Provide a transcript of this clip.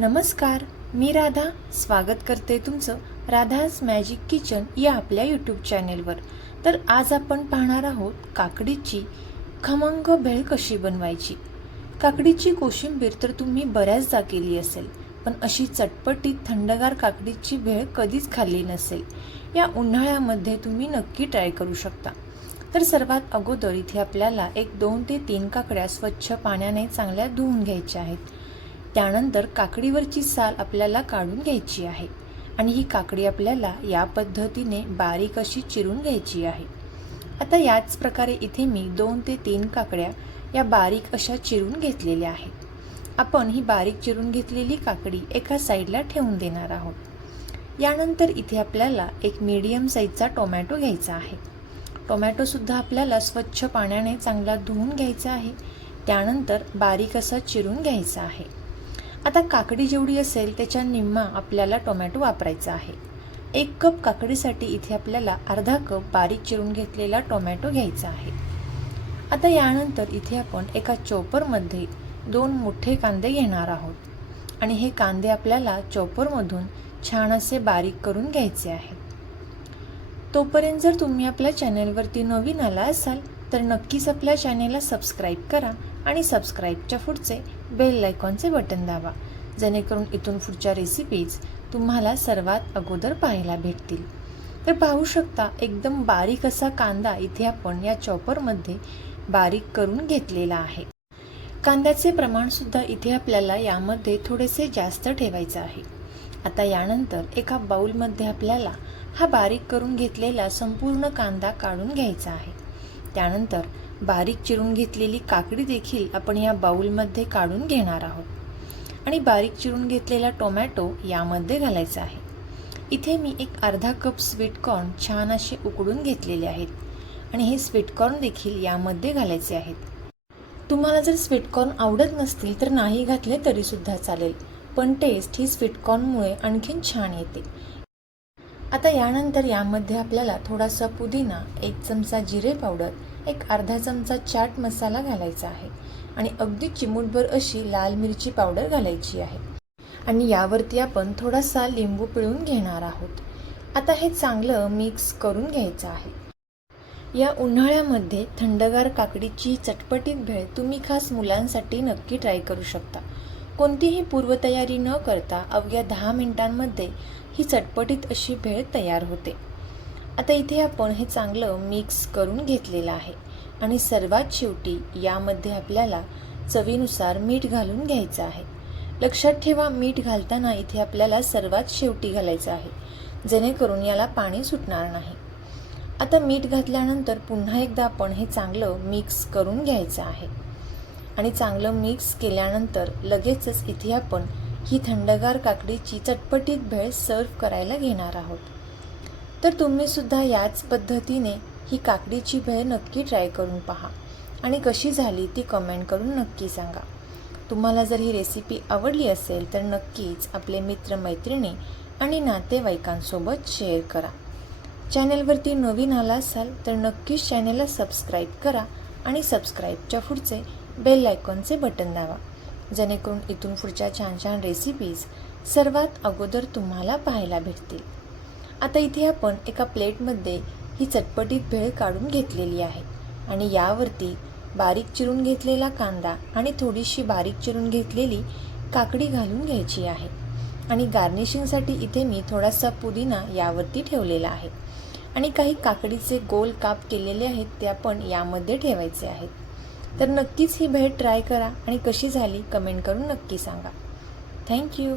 नमस्कार, मी राधा स्वागत करते तुमचं राधाज मॅजिक किचन या आपल्या यूट्यूब चॅनेलवर। तर आज आपण पाहणार आहोत काकडीची खमंग भेळ कशी बनवायची। काकडीची कोशिंबीर तर तुम्ही बऱ्याचदा केली असेल, पण अशी चटपटीत थंडगार काकडीची भेळ कधीच खाल्ली नसेल। या उन्हाळ्यामध्ये तुम्ही नक्की ट्राय करू शकता। तर सर्वात अगोदर इथे आपल्याला 2 ते 3 काकड्या स्वच्छ पाण्याने चांगल्या धुवून घ्यायच्या आहेत। त्यानंतर काकडीवरची साल आपल्याला काढून घ्यायची आहे आणि ही काकडी आपल्याला या पद्धतीने बारीक अशी चिरून घ्यायची आहे। आता याच प्रकारे इथे मी 2 ते 3 काकड्या या बारीक अशा चिरून घेतलेल्या आहेत। आपण ही बारीक चिरून घेतलेली काकडी एका साईडला ठेवून देणार आहोत। यानंतर इथे आपल्याला एक मीडियम साईजचा टोमॅटो घ्यायचा आहे। टोमॅटो सुद्धा आपल्याला स्वच्छ पाण्याने चांगला धुवून घ्यायचा आहे। त्यानंतर बारीक असा चिरून घ्यायचा आहे। आता काकडी जेवढी असेल त्याच्या निम्मा आपल्याला टोमॅटो वापरायचा आहे। 1 कप काकडीसाठी इथे आपल्याला अर्धा कप बारीक चिरून घेतलेला टोमॅटो घ्यायचा आहे। आता यानंतर इथे आपण एका चॉपरमध्ये 2 मोठे कांदे घेणार आहोत आणि हे कांदे आपल्याला चॉपरमधून छान असे बारीक करून घ्यायचे आहेत। तोपर्यंत जर तुम्ही आपल्या चॅनेलवरती नवीन आला असाल तर नक्कीच आपल्या चॅनेलला सबस्क्राईब करा आणि सबस्क्राईबच्या पुढचे बेल आयकॉनचे बटन दाबा, जेणेकरून इथून पुढच्या रेसिपीज तुम्हाला सर्वात अगोदर पाहायला भेटतील। तर पाहू शकता एकदम बारीक असा कांदा इथे आपण या चॉपरमध्ये बारीक करून घेतलेला आहे। कांद्याचे प्रमाण सुद्धा इथे आपल्याला यामध्ये थोडेसे जास्त ठेवायचे आहे। आता यानंतर एका बाउलमध्ये आपल्याला हा बारीक करून घेतलेला संपूर्ण कांदा काढून घ्यायचा आहे। त्यानंतर बारीक चिरून घेतलेली काकडी देखील आपण या बाउलमध्ये काढून घेणार आहोत आणि बारीक चिरून घेतलेला टोमॅटो यामध्ये घालायचा आहे। इथे मी एक अर्धा कप स्वीट कॉर्न छान असे उकडून घेतलेले आहेत आणि हे स्वीट कॉर्न देखील यामध्ये घालायचे आहेत। तुम्हाला जर स्वीट कॉर्न आवडत नसतील तर नाही घातले तरी सुद्धा चालेल, पण टेस्ट ही स्वीट कॉर्नमुळे आणखीन छान येते। आता यानंतर यामध्ये आपल्याला थोडासा पुदिना, 1 चमचा जिरे पावडर, एक अर्धा चमचा चाट मसाला घालायचा आहे आणि अगदी चिमूटभर अशी लाल मिरची पावडर घालायची आहे आणि यावरती आपण थोडासा लिंबू पिळून घेणार आहोत। आता हे चांगलं मिक्स करून घ्यायचं आहे। या उन्हाळ्यामध्ये थंडगार काकडीची चटपटीत भेळ तुम्ही खास मुलांसाठी नक्की ट्राय करू शकता। कोणतीही पूर्वतयारी न करता अवघ्या 10 मिनिटांमध्ये ही चटपटीत अशी भेळ तयार होते। आता इथे आपण हे चांगलं मिक्स करून घेतलेलं आहे आणि सर्वात शेवटी यामध्ये आपल्याला चवीनुसार मीठ घालून घ्यायचं आहे। लक्षात ठेवा, मीठ घालताना इथे आपल्याला सर्वात शेवटी घालायचं आहे, जेणेकरून याला पाणी सुटणार नाही। आता मीठ घातल्यानंतर पुन्हा एकदा आपण हे चांगलं मिक्स करून घ्यायचं आहे आणि चांगलं मिक्स केल्यानंतर लगेचच इथे आपण ही थंडगार काकडीची चटपटीत भेळ सर्व करायला घेणार आहोत। तर तुम्ही सुद्धा याच पद्धतीने ही काकडीची भेळ नक्की ट्राय करून पहा आणि कशी झाली ती कमेंट करून नक्की सांगा। तुम्हाला जर ही रेसिपी आवडली असेल तर नक्कीच आपले मित्रमैत्रिणी आणि नातेवाईकांसोबत शेअर करा। चॅनेलवरती नवीन आला असाल तर नक्कीच चॅनेलला सबस्क्राईब करा आणि सबस्क्राईबच्या पुढचे बेल आयकॉनचे बटन दाबा, जेणेकरून इथून पुढच्या छान छान रेसिपीज सर्वात अगोदर तुम्हाला पाहायला भेटतील। आता इथे आपण एका प्लेटमध्ये ही चटपटीत भेळ काढून घेतलेली आहे आणि यावरती बारीक चिरून घेतलेला कांदा आणि थोडीशी बारीक चिरून घेतलेली काकडी घालून घ्यायची आहे आणि गार्निशिंगसाठी इथे मी थोडासा पुदिना यावरती ठेवलेला आहे आणि काही काकडीचे गोल काप केलेले आहेत ते आपण यामध्ये ठेवायचे आहेत। तर नक्कीच ही भेळ ट्राय करा आणि कशी झाली कमेंट करून नक्की सांगा। थँक्यू।